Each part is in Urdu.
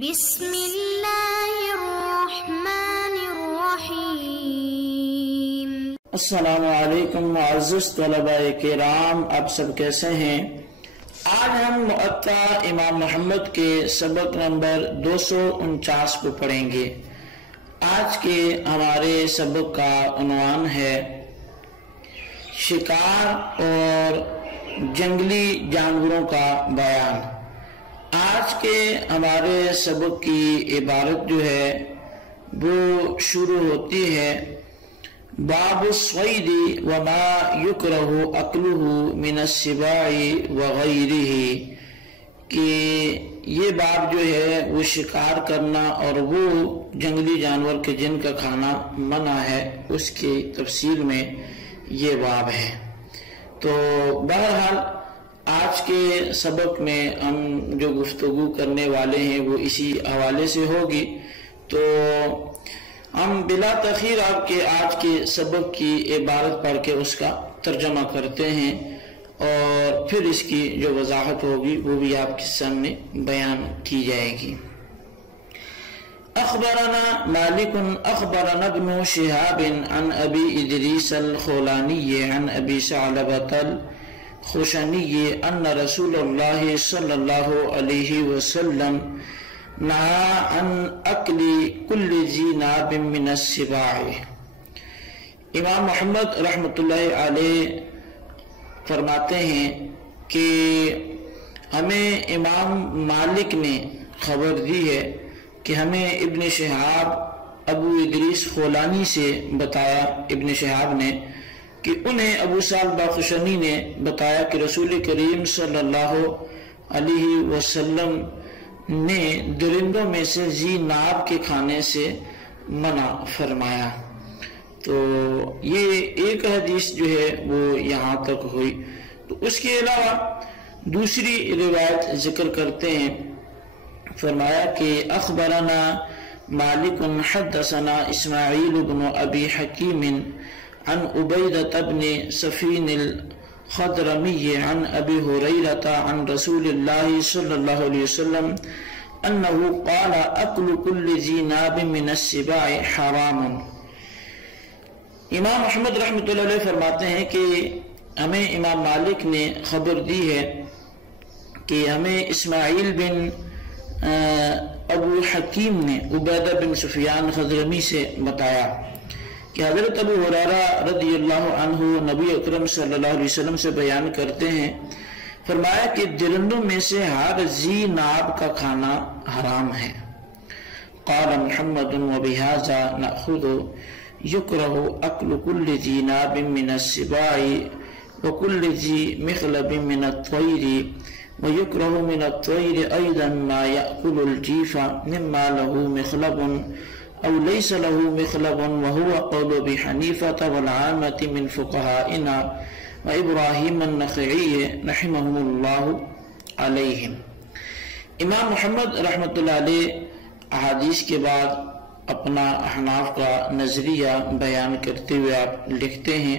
بسم اللہ الرحمن الرحیم۔ السلام علیکم معزز طلباء کرام، آپ سب کیسے ہیں؟ آج ہم مؤطا امام محمد کے سبق نمبر 249 کو پڑھیں گے۔ آج کے ہمارے سبق کا عنوان ہے شکار اور جنگلی جانوروں کا بیان۔ آج کے ہمارے سبق کی عبارت جو ہے وہ شروع ہوتی ہے باب الصید وما یکرہ اکلہ من السباع وغیرہ، کہ یہ باب جو ہے وہ شکار کرنا اور وہ جنگلی جانور کے جن کا کھانا منع ہے اس کی تفصیل میں یہ باب ہے۔ تو بہرحال آج کے سبق میں ہم جو گفتگو کرنے والے ہیں وہ اسی حوالے سے ہوگی، تو ہم بلا تاخیر آپ کے آج کے سبق کی عبارت پڑھ کے اس کا ترجمہ کرتے ہیں اور پھر اس کی جو وضاحت ہوگی وہ بھی آپ کے سامنے بیان کی جائے گی۔ اخبرنا مالک اخبرنا ابن شہاب عن ابی ادریس الخولانی عن ابی ثعلبۃ الخشنی ان رسول اللہ صلی اللہ علیہ وسلم نہا عن اکل کل ذی ناب من السباع۔ امام محمد رحمۃ اللہ علیہ فرماتے ہیں کہ ہمیں امام مالک نے خبر دی ہے کہ ہمیں ابن شہاب ابو ادریس خولانی سے بتایا، ابن شہاب نے، کہ انہیں ابو ثعلبہ خشنی نے بتایا کہ رسول کریم صلی اللہ علیہ وسلم نے درندوں میں سے ذی ناب کے کھانے سے منع فرمایا۔ تو یہ ایک حدیث جو ہے وہ یہاں تک ہوئی۔ تو اس کے علاوہ دوسری روایت ذکر کرتے ہیں، فرمایا کہ اخبرنا مالک حدثنا اسماعیل بن ابی حکیم عن عبیدۃ بن صفین الخضرمی عن ابی ہریرۃ عن رسول اللہ صلی اللہ علیہ وسلم انہ قال اکل کل ذی ناب من السباع حرام۔ امام محمد رحمۃ اللہ علیہ فرماتے ہیں کہ ہمیں امام مالک نے خبر دی ہے کہ ہمیں اسماعیل بن ابو حکیم نے عبیدہ بن سفیان خضرمی سے بتایا کہ حضرت ابو ہریرہ رضی اللہ عنہ نبی اکرم صلی اللہ علیہ وسلم سے بیان کرتے ہیں، فرمایا کہ درندوں میں سے ہر ذی ناب کا کھانا حرام ہے۔ قال محمد وبہذا نأخذ یکرہ اکل کل ذی ناب من السباع وکل ذی مخلب من الطیر ویکرہ من الطیر ایضا ما یأکل الجیف مما له مخلب او لیس له مخلب وهو قول ابی حنیفۃ والعامۃ من فقہائنا وابراہیم النخعی رحمہم اللہ علیہم۔ امام محمد رحمۃ اللہ علیہ احادیث کے بعد اپنا احناف کا نظریہ بیان کرتے ہوئے آپ لکھتے ہیں،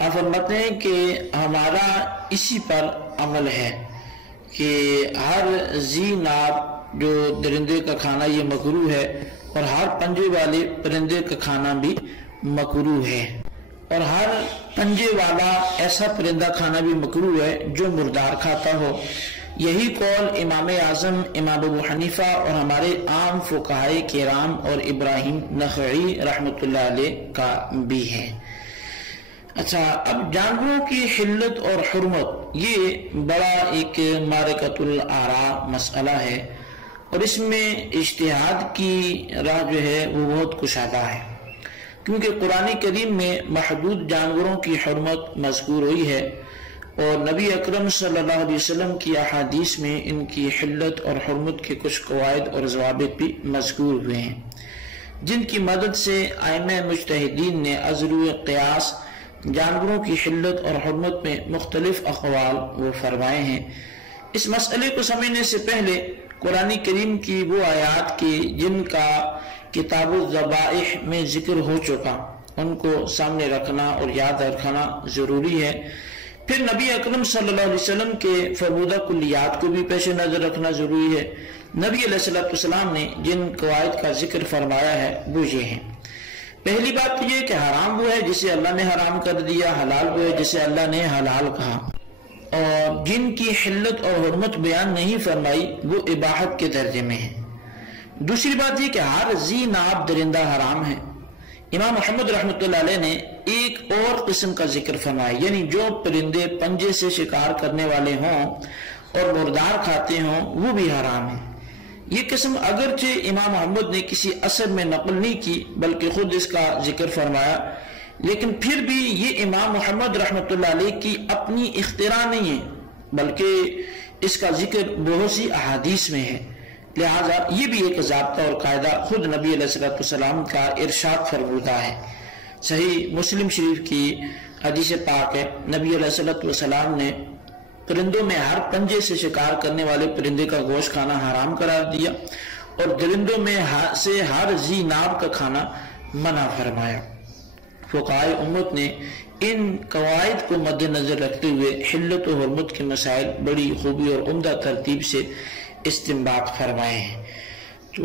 آپ فرماتے ہیں کہ ہمارا اسی پر عمل ہے کہ ہر ذی ناب جو درندے کا کھانا یہ مکروہ ہے، اور ہر پنجے والے پرندے کا کھانا بھی مکروہ ہے، اور ہر پنجے والا ایسا پرندہ کھانا بھی مکروہ ہے جو مردار کھاتا ہو۔ یہی قول امام اعظم امام ابو حنیفہ اور ہمارے عام فقہائے کرام اور ابراہیم نخعی رحمۃ اللہ علیہ کا بھی ہے۔ اچھا، اب جانوروں کی حلت اور حرمت یہ بڑا ایک معرکۃ الآراء مسئلہ ہے، اور اس میں اجتہاد کی راہ جو ہے وہ بہت کشادہ ہے، کیونکہ قرآن کریم میں محدود جانوروں کی حرمت مذکور ہوئی ہے، اور نبی اکرم صلی اللہ علیہ وسلم کی احادیث میں ان کی حلت اور حرمت کے کچھ قواعد اور ضوابط بھی مذکور ہوئے ہیں، جن کی مدد سے ائمہ مجتہدین نے از روئے قیاس جانوروں کی حلت اور حرمت میں مختلف اقوال وہ فرمائے ہیں۔ اس مسئلے کو سمجھنے سے پہلے قرآن کریم کی وہ آیات کی جن کا کتاب الذبائح میں ذکر ہو چکا ان کو سامنے رکھنا اور یاد رکھنا ضروری ہے۔ پھر نبی اکرم صلی اللہ علیہ وسلم کے فرمودہ کلیات کو بھی پیش نظر رکھنا ضروری ہے، نبی علیہ السلام نے جن قواعد کا ذکر فرمایا ہے وہ یہ ہیں۔ پہلی بات تو یہ کہ حرام وہ ہے جسے اللہ نے حرام کر دیا، حلال وہ ہے جسے اللہ نے حلال کہا، اور جن کی حلت اور حرمت بیان نہیں فرمائی وہ اباحت کے درجے میں ہے۔ دوسری بات یہ کہ ہر ذی ناب درندہ حرام ہے۔ امام محمد رحمۃ اللہ علیہ نے ایک اور قسم کا ذکر فرمایا، یعنی جو پرندے پنجے سے شکار کرنے والے ہوں اور مردار کھاتے ہوں وہ بھی حرام ہے۔ یہ قسم اگرچہ امام محمد نے کسی اثر میں نقل نہیں کی بلکہ خود اس کا ذکر فرمایا، لیکن پھر بھی یہ امام محمد رحمۃ اللہ علیہ کی اپنی اختراع نہیں ہے بلکہ اس کا ذکر بہت سی احادیث میں ہے، لہذا یہ بھی ایک ضابطہ اور قاعدہ خود نبی علیہ السلام کا ارشاد فرمودہ ہے۔ صحیح مسلم شریف کی حدیث پاک ہے، نبی علیہ السلام نے پرندوں میں ہر پنجے سے شکار کرنے والے پرندے کا گوشت کھانا حرام قرار دیا اور درندوں میں سے ہر ذی ناب کا کھانا منع فرمایا۔ فقہائے امت نے ان قواعد کو مد نظر رکھتے ہوئے حلت و حرمت کے مسائل بڑی خوبی اور عمدہ ترتیب سے استنباط فرمائے ہیں۔ تو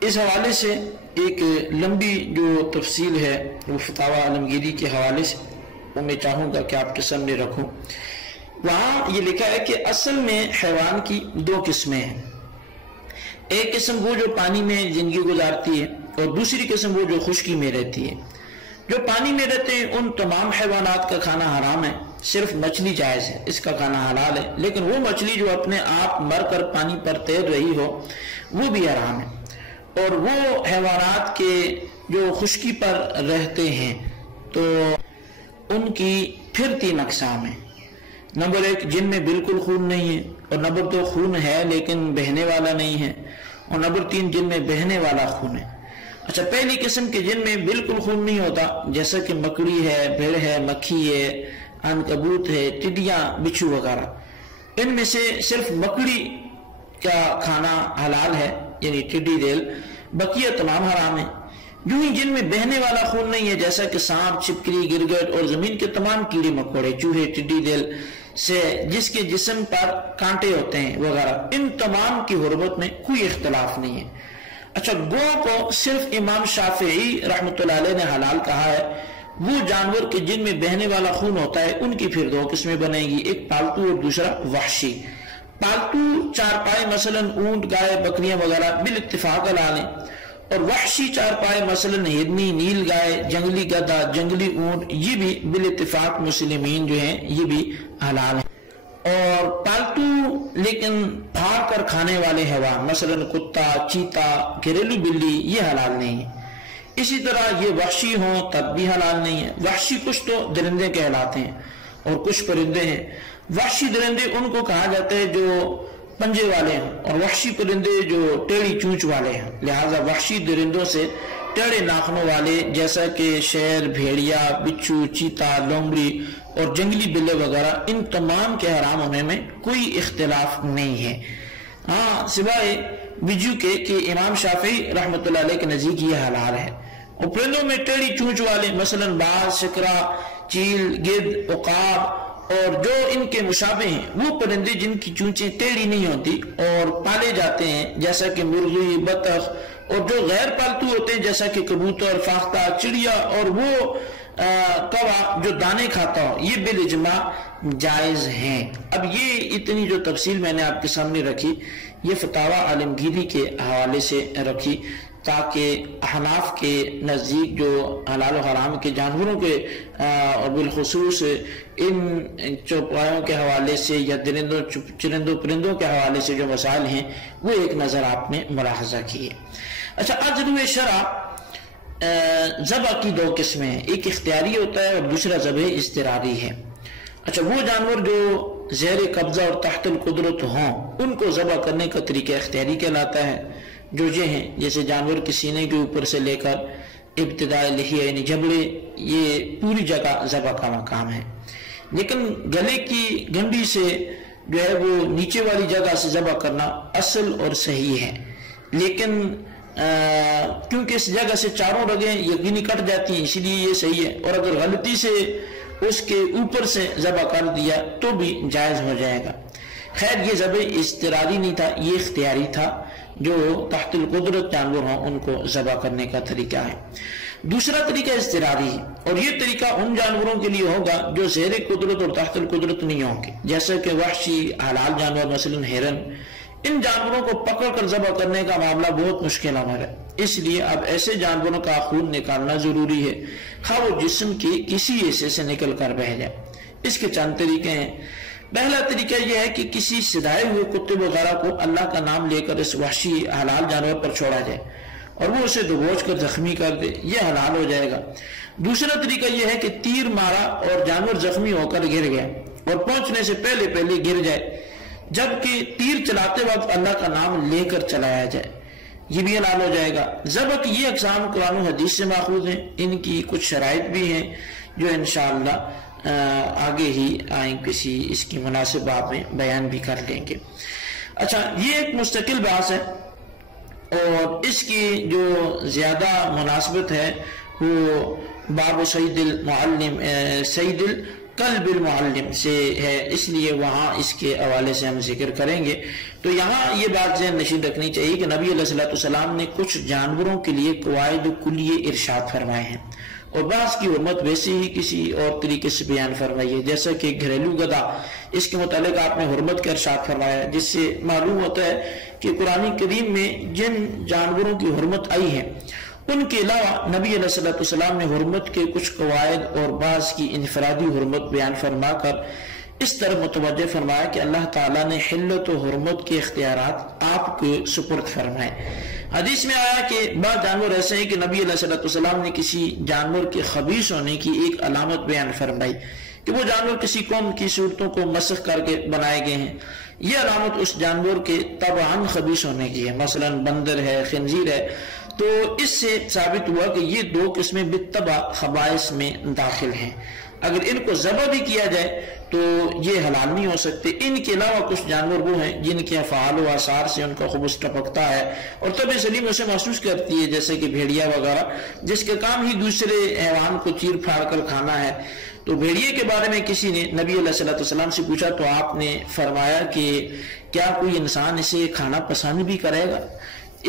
اس حوالے سے ایک لمبی جو تفصیل ہے وہ فتاوی عالمگیری کے حوالے سے وہ میں چاہوں گا کہ آپ کے سامنے رکھوں۔ وہاں یہ لکھا ہے کہ اصل میں حیوان کی دو قسمیں ہیں، ایک قسم وہ جو پانی میں زندگی گزارتی ہے اور دوسری قسم وہ جو خشکی میں رہتی ہے۔ جو پانی میں رہتے ہیں ان تمام حیوانات کا کھانا حرام ہے، صرف مچھلی جائز ہے، اس کا کھانا حلال ہے، لیکن وہ مچھلی جو اپنے آپ مر کر پانی پر تیر رہی ہو وہ بھی حرام ہے۔ اور وہ حیوانات کے جو خشکی پر رہتے ہیں تو ان کی پھر 3 اقسام ہیں۔ نمبر 1 جن میں بالکل خون نہیں ہے، اور نمبر 2 خون ہے لیکن بہنے والا نہیں ہے، اور نمبر 3 جن میں بہنے والا خون ہے۔ اچھا، پہلی قسم کے جن میں بالکل خون نہیں ہوتا جیسا کہ مکڑی ہے، بھیڑ ہے، مکھی ہے، عنکبوت ہے، ٹڈیاں، بچھو وغیرہ، ان میں سے صرف مکڑی کا کھانا حلال ہے یعنی ٹڈی دل، بقیہ تمام حرام ہے۔ یوں ہی جن میں بہنے والا خون نہیں ہے جیسا کہ سانپ، چھپکلی، گرگٹ اور زمین کے تمام کیڑے مکوڑے، چوہے، ٹڈی دل سے جس کے جسم پر کانٹے ہوتے ہیں وغیرہ، ان تمام کی حرمت میں کوئی اختلاف نہیں ہے۔ اچھا، گو کو صرف امام شافعی رحمۃ اللہ علیہ نے حلال کہا ہے۔ وہ جانور کے جن میں بہنے والا خون ہوتا ہے ان کی پھر 2 قسمیں بنے گی، ایک پالتو اور دوسرا وحشی۔ پالتو 4 پائے مثلا اونٹ، گائے، بکریاں وغیرہ بالاتفاق حلال ہیں، اور وحشی 4 پائے مثلا ہرنی، نیل گائے، جنگلی گدھا، جنگلی اونٹ، یہ بھی بالاتفاق مسلمین جو ہیں یہ بھی حلال ہیں۔ اور پالتو لیکن پھاڑ کر کھانے والے حیوان مثلا کتا، چیتا، گھریلو بلی یہ حلال نہیں ہے۔ اسی طرح یہ وحشی ہوں تب بھی حلال نہیں ہے۔ وحشی کچھ تو درندے کہلاتے ہیں اور کچھ پرندے ہیں۔ وحشی درندے ان کو کہا جاتا ہے جو پنجے والے ہیں، اور وحشی پرندے جو ٹیڑھی چونچ والے ہیں، لہذا وحشی درندوں سے ٹیڑھے ناخنوں والے جیسا کہ شیر، بھیڑیا، بچھو، چیتا، لومڑی اور جنگلی بلے وغیرہ، ان تمام کے حرام ہونے میں کوئی اختلاف نہیں ہے۔ ہاں، سوائے بجو کے کہ امام شافعی رحمۃ اللہ علیہ کے نزدیک یہ حلال ہے۔ اور پرندوں میں ٹیڑھی چونچ والے مثلا باز، شکرا، چیل، گدھ، عقاب اور جو ان کے مشابہ ہیں وہ پرندے جن کی چونچیں ٹیڑھی نہیں ہوتی اور پالے جاتے ہیں جیسا کہ مرغی، بطخ، اور جو غیر پالتو ہوتے ہیں جیسا کہ کبوتر، فاختہ، چڑیا اور وہ کوا جو دانے کھاتا ہو، یہ بالاجماع جائز ہیں۔ اب یہ اتنی جو تفصیل میں نے آپ کے سامنے رکھی یہ فتاوی عالمگیری کے حوالے سے رکھی تاکہ احناف کے نزدیک جو حلال و حرام کے جانوروں کے اور بالخصوص ان چوپایوں کے حوالے سے یا چرندوں پرندوں کے حوالے سے جو مسائل ہیں وہ ایک نظر آپ نے ملاحظہ کی ہے۔ اچھا، اجر شرع ذبح کی 2 قسمیں ہیں، ایک اختیاری ہوتا ہے اور دوسرا ذبح اضطراری ہے۔ اچھا، وہ جانور جو زیر قبضہ اور تحت القدرت ہوں ان کو ذبح کرنے کا طریقہ اختیاری کہلاتا ہے، جو یہ ہیں جیسے جانور کے سینے کے اوپر سے لے کر ابتدائی لحیہ یعنی جبڑے، یہ پوری جگہ ذبح کا مقام ہے، لیکن گلے کی گنڈی سے جو ہے وہ نیچے والی جگہ سے ذبح کرنا اصل اور صحیح ہے، لیکن کیونکہ اس جگہ سے 4 رگیں یقینی کٹ جاتی ہیں اس لیے یہ صحیح ہے، اور اگر غلطی سے اس کے اوپر سے ذبح کر دیا تو بھی جائز ہو جائے گا۔ خیر، یہ ذبح اضطراری نہیں تھا، یہ اختیاری تھا، جو تحت القدرت جانور ہوں ان کو ذبح کرنے کا طریقہ ہے۔ دوسرا طریقہ اضطراری ہے، اور یہ طریقہ ان جانوروں کے لیے ہوگا جو زیر قدرت اور تحت القدرت نہیں ہوں گے، جیسا کہ وحشی حلال جانور مثلا ہرن، ان جانوروں کو پکڑ کر ذبح کرنے کا معاملہ بہت مشکل عمل ہے، اس لیے اب ایسے جانوروں کا خون نکالنا ضروری ہے، خواہ وہ جسم کے کسی حصے سے نکل کر بہہ جائے۔ اس کے چند طریقے ہیں۔ پہلا طریقہ یہ ہے کہ کسی سدائے ہوئے کتے وغیرہ کو اللہ کا نام لے کر اس وحشی حلال جانور پر چھوڑا جائے اور وہ اسے دبوچ کر زخمی کر دے، یہ حلال ہو جائے گا۔ دوسرا طریقہ یہ ہے کہ تیر مارا اور جانور زخمی ہو کر گر گیا اور پہنچنے سے پہلے گر جائے، جبکہ تیر چلاتے وقت اللہ کا نام لے کر چلایا جائے، یہ بھی حلال ہو جائے گا۔ ذبح کی یہ اقسام قرآن و حدیث سے ماخوذ ہیں، ان کی کچھ شرائط بھی ہیں جو انشاءاللہ آگے ہی کسی اس کی مناسب باب میں بیان بھی کر لیں گے۔ اچھا، یہ ایک مستقل بحث ہے اور اس کی جو زیادہ مناسبت ہے وہ باب سید القلب المعلم سے ہے، اس لیے وہاں اس کے حوالے سے ہم ذکر کریں گے۔ تو یہاں یہ بات ذہن نشین رکھنی چاہیے کہ نبی علیہ السلام نے کچھ جانوروں کے لیے قواعد کلیہ ارشاد فرمائے ہیں، اور بعض کی حرمت ویسے ہی کسی اور طریقے سے بیان فرمائی ہے، جیسا کہ گھریلو گدھا، اس کے متعلق آپ نے حرمت کا ارشاد فرمایا، جس سے معلوم ہوتا ہے کہ قرآن کریم میں جن جانوروں کی حرمت آئی ہے ان کے علاوہ نبی علیہ السلام نے حرمت کے کچھ قواعد اور بعض کی انفرادی حرمت بیان فرما کر اس طرح متوجہ فرمایا کہ اللہ تعالیٰ نے حلت و حرمت کے اختیارات آپ کو سپرد فرمائے۔ حدیث میں آیا کہ بعض جانور ایسے ہیں کہ نبی علیہ السلام نے کسی جانور کے خبیث ہونے کی ایک علامت بیان فرمائی کہ وہ جانور کسی قوم کی صورتوں کو مسخ کر کے بنائے گئے ہیں، یہ علامت اس جانور کے طبعاً خبیث ہونے کی ہے، مثلا بندر ہے، خنزیر ہے، تو اس سے ثابت ہوا کہ یہ دو قسمیں بالطبع خبائث میں داخل ہیں، اگر ان کو ذبح بھی کیا جائے تو یہ حلال نہیں ہو سکتے۔ ان کے علاوہ کچھ جانور وہ ہیں جن کے افعال و آثار سے ان کا خبث ٹپکتا ہے اور طبع سلیم اسے محسوس کرتی ہے، جیسے کہ بھیڑیا وغیرہ، جس کے کام ہی دوسرے حیوان کو چیر پھاڑ کر کھانا ہے۔ تو بھیڑیے کے بارے میں کسی نے نبی علیہ السلام سے پوچھا تو آپ نے فرمایا کہ کیا کوئی انسان اسے کھانا پسند بھی کرے گا؟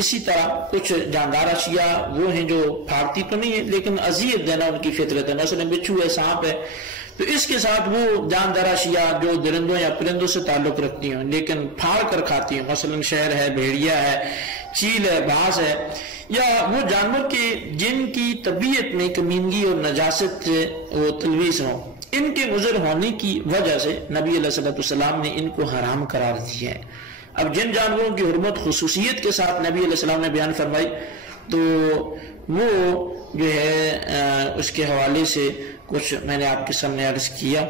اسی طرح کچھ جاندار اشیاء وہ ہیں جو پھاڑتی تو نہیں ہے لیکن اذیت دینا ان کی فطرت ہے، مثلا بچھو ہے، سانپ ہے، تو اس کے ساتھ وہ جاندار اشیاء جو درندوں یا پرندوں سے تعلق رکھتی ہیں لیکن پھاڑ کر کھاتی ہیں، مثلا شہر ہے، بھیڑیا ہے، چیل ہے، بھاس ہے، یا وہ جانور کے جن کی طبیعت میں کمینگی اور نجاست وہ تلویث ہوں، ان کے مضر ہونے کی وجہ سے نبی علیہ السلام نے ان کو حرام قرار دیا ہے۔ اب جن جانوروں کی حرمت خصوصیت کے ساتھ نبی علیہ السلام نے بیان فرمائی تو وہ جو ہے اس کے حوالے سے کچھ میں نے آپ کے سامنے عرض کیا،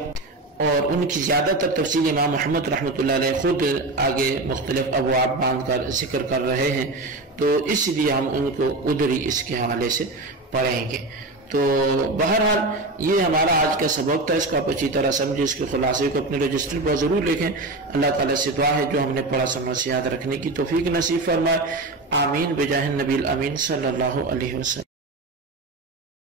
اور ان کی زیادہ تر تفصیل امام محمد رحمۃ اللہ علیہ خود آگے مختلف ابواب باندھ کر ذکر کر رہے ہیں، تو اس لیے ہم ان کو ادھر ہی اس کے حوالے سے پڑھیں گے۔ تو بہرحال یہ ہمارا آج کا سبق تھا، اس کو آپ اچھی طرح سمجھے، اس کے خلاصے کو اپنے رجسٹر پر ضرور لکھیں۔ اللہ تعالیٰ سے دعا ہے جو ہم نے پڑھا سمجھ سے یاد رکھنے کی توفیق نصیب فرمائے، آمین بجاہ النبی الامین صلی اللہ علیہ وسلم۔